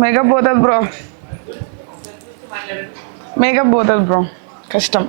Makeup పోతుంది bro, makeup పోతుంది bro, కష్టం.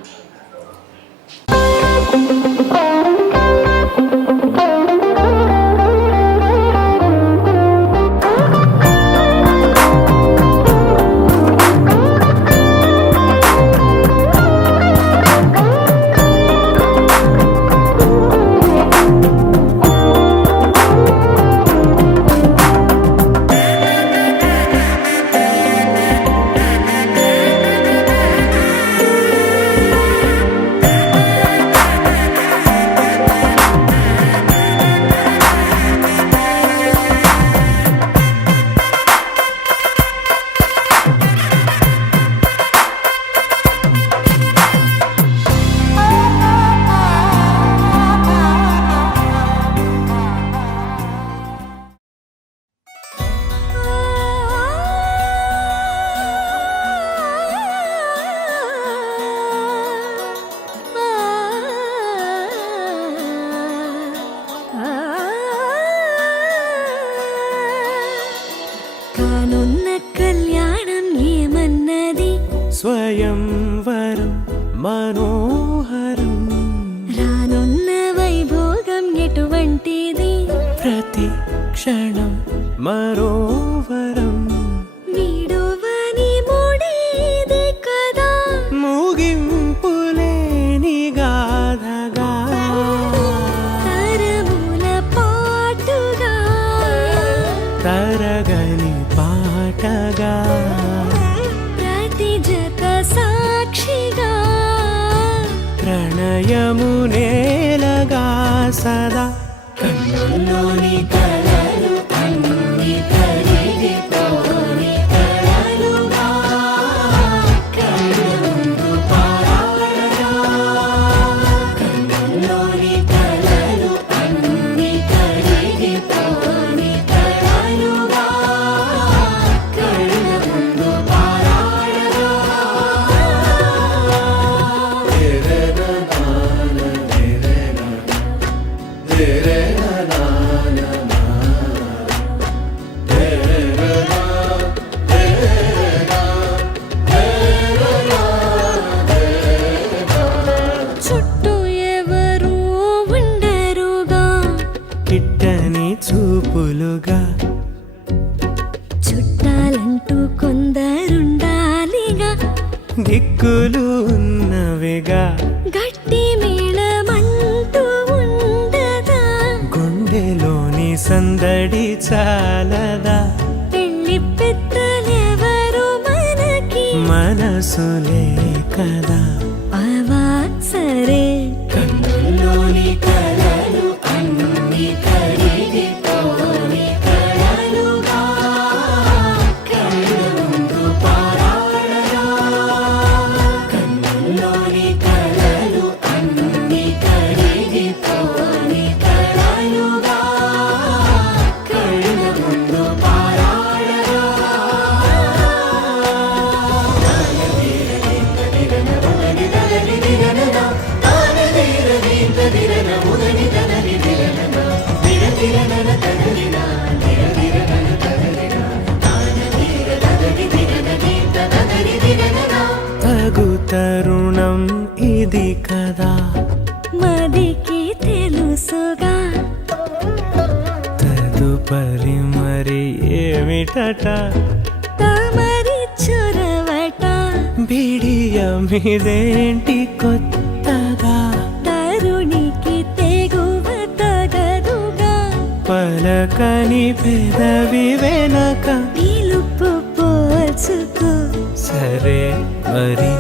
స్వయంవరం మనోహరం రానున్న వైభోగం ఎటువంటిది ప్రతి క్షణం మరోవరం వీడువని మూడేది కదా ముగింపులేని గాథగా తరముల పాటుగా తరగని పాటగా సాక్షిగా ప్రణయము నేలగా సదా కన్నుల్లోని కలలు అన్ని కరిగిపోని కలలుగా కళ్ళుందు పారాడగా కన్నుల్లోని కలలు అన్ని కరిగిపోని కలలుగా కళ్ళుందు చుట్టూ ఎవరు ఉండరుగా కిట్టని చూపులుగా చుట్టాలంటూ కొందరుండాలిగా దిక్కులు ఉన్నవిగా గట్టి మేళమంటూ ఉండదా గుండెలోని సందడి చాలదా పెళ్లి పెద్దలెవరు మనకి మనసులే కదా అవా సరే కన్నుల్లోని కలలు అన్ని కరిగిపోని కలలుగా కళ్ళుందు పారాడగా కన్నుల్లోని కలలు అన్ని కరిగిపోని కలలుగా కళ్ళుందు పారాడగా తగు తరుణం ఇది కదా మదికి తెలుసుగా తదుపరి మరి ఏమిటట తమరి చొరవట బిడియమిదేంటి కొత్తగా తరుణికి తెగువ తగదుగా పలకని పెదవి వెనక పిలుపు పోల్చుకో సరే మరి